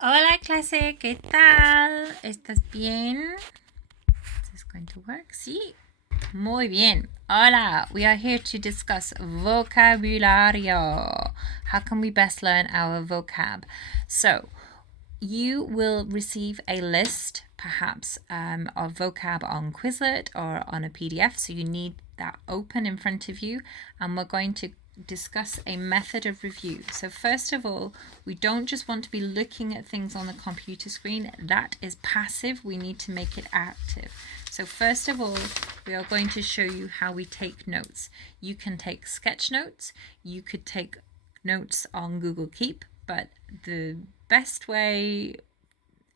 Hola clase, ¿qué tal? ¿Estás bien? Is this going to work? Sí. Muy bien. Hola, we are here to discuss vocabulario. How can we best learn our vocab? So, you will receive a list, perhaps, of vocab on Quizlet or on a PDF. So you need that open in front of you, and we're going to discuss a method of review. So first of all, we don't just want to be looking at things on the computer screen. That is passive. We need to make it active. So first of all, we are going to show you how we take notes. You can take sketch notes. You could take notes on Google Keep, but the best way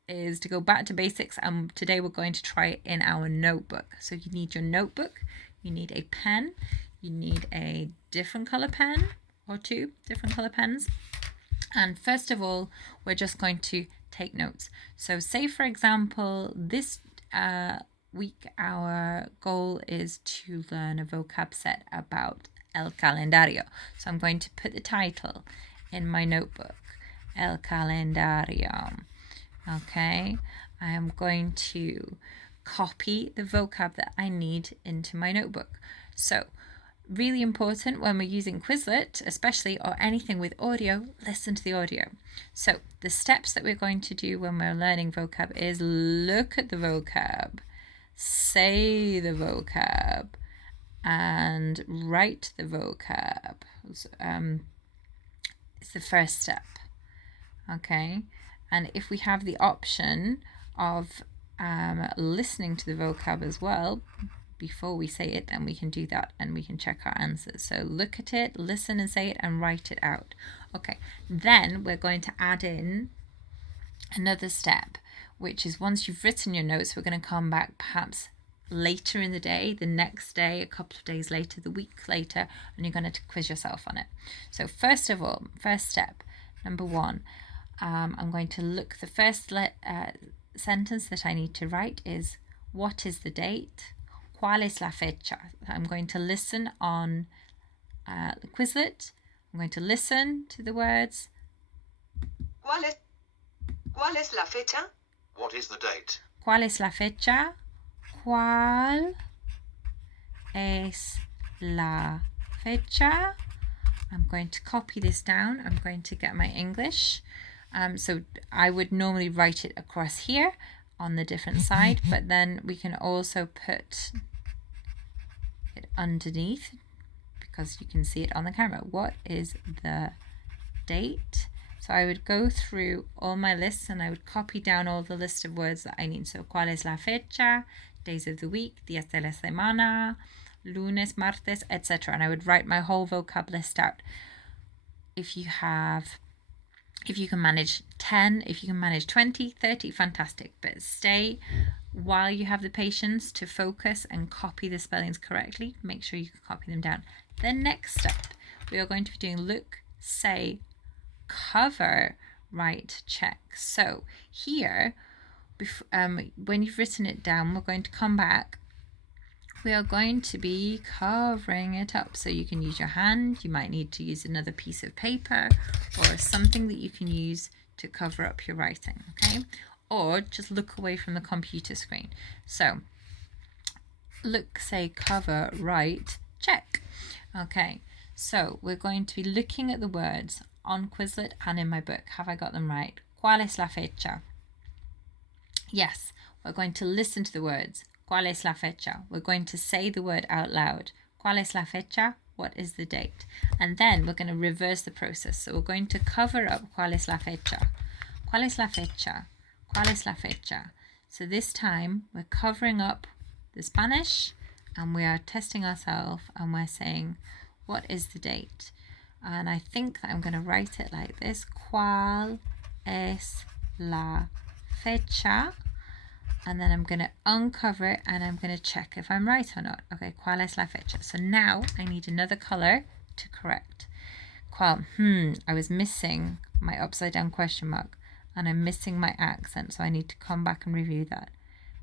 is to go back to basics, and today we're going to try it in our notebook. So you need your notebook, you need a pen, you need a different color pen or two different color pens, and first of all we're just going to take notes. So say for example this week our goal is to learn a vocab set about el calendario. So I'm going to put the title in my notebook, el calendario. Okay, I am going to copy the vocab that I need into my notebook. So really important when we're using Quizlet, especially, or anything with audio, listen to the audio. So the steps that we're going to do when we're learning vocab is look at the vocab, say the vocab, and write the vocab. It's the first step. Okay, and if we have the option of listening to the vocab as well before we say it, then we can do that and we can check our answers. So look at it, listen and say it, and write it out. Okay, then we're going to add in another step, which is once you've written your notes, we're going to come back perhaps later in the day, the next day, a couple of days later, the week later, and you're going to quiz yourself on it. So first of all, first step, number one, I'm going to look, the first sentence that I need to write is, what is the date? ¿Cuál es la fecha? I'm going to listen on the Quizlet. I'm going to listen to the words. ¿Cuál es la fecha? What is the date? ¿Cuál es la fecha? ¿Cuál es la fecha? I'm going to copy this down. I'm going to get my English. So I would normally write it across here on the different side, but then we can also put it underneath because you can see it on the camera. What is the date? So I would go through all my lists and I would copy down all the list of words that I need. So ¿cuál es la fecha? Days of the week, días de la semana, lunes, martes, etc. And I would write my whole vocab list out. If you can manage 10, if you can manage 20, 30, fantastic. But stay while you have the patience to focus and copy the spellings correctly. Make sure you can copy them down. The next step, we are going to be doing look, say, cover, write, check. So here, when you've written it down, we're going to come back. We are going to be covering it up. So you can use your hand. You might need to use another piece of paper or something that you can use to cover up your writing, okay? Or just look away from the computer screen. So look, say, cover, write, check. Okay, so we're going to be looking at the words on Quizlet and in my book. Have I got them right? ¿Cuál es la fecha? Yes, we're going to listen to the words. ¿Cuál es la fecha? We're going to say the word out loud. ¿Cuál es la fecha? What is the date? And then we're going to reverse the process. So we're going to cover up ¿cuál es la fecha? ¿Cuál es la fecha? ¿Cuál es la fecha? So this time we're covering up the Spanish and we are testing ourselves and we're saying, what is the date? And I think that I'm going to write it like this. ¿Cuál es la fecha? And then I'm going to uncover it and I'm going to check if I'm right or not. Okay, ¿cuál es la fecha? So now I need another color to correct. ¿Cuál? I was missing my upside down question mark and I'm missing my accent, so I need to come back and review that.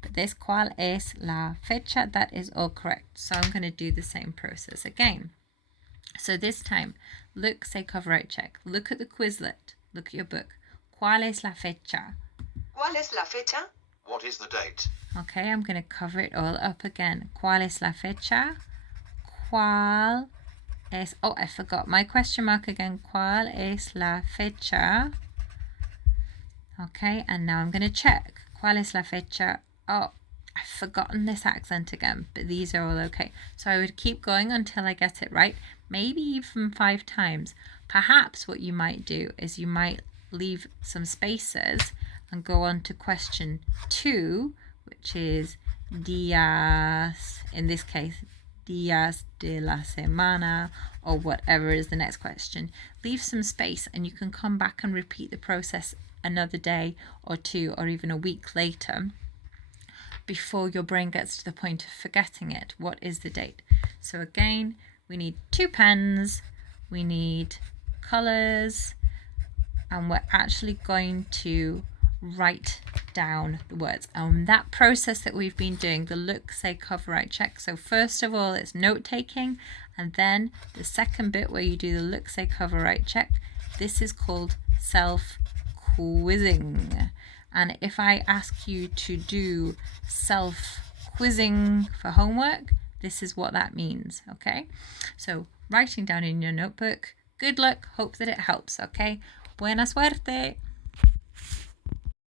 But this ¿cuál es la fecha? That is all correct. So I'm going to do the same process again. So this time, look, say, cover, write, check. Look at the Quizlet. Look at your book. ¿Cuál es la fecha? ¿Cuál es la fecha? What is the date? Okay, I'm going to cover it all up again. ¿Cuál es la fecha? ¿Cuál es... Oh, I forgot my question mark again. ¿Cuál es la fecha? Okay, and now I'm going to check. ¿Cuál es la fecha? Oh, I've forgotten this accent again, but these are all okay. So I would keep going until I get it right, maybe even 5 times. Perhaps what you might do is you might leave some spaces and go on to question 2, which is días, in this case, días de la semana, or whatever is the next question. Leave some space and you can come back and repeat the process another day or 2 or even a week later before your brain gets to the point of forgetting it. What is the date? So again, we need 2 pens, we need colours, and we're actually going to write down the words. And that process that we've been doing, the look, say, cover, write, check. So first of all, it's note taking, and then the second bit where you do the look, say, cover, write, check. This is called self-quizzing. And if I ask you to do self-quizzing for homework, this is what that means, okay? So writing down in your notebook. Good luck, hope that it helps, okay? Buena suerte!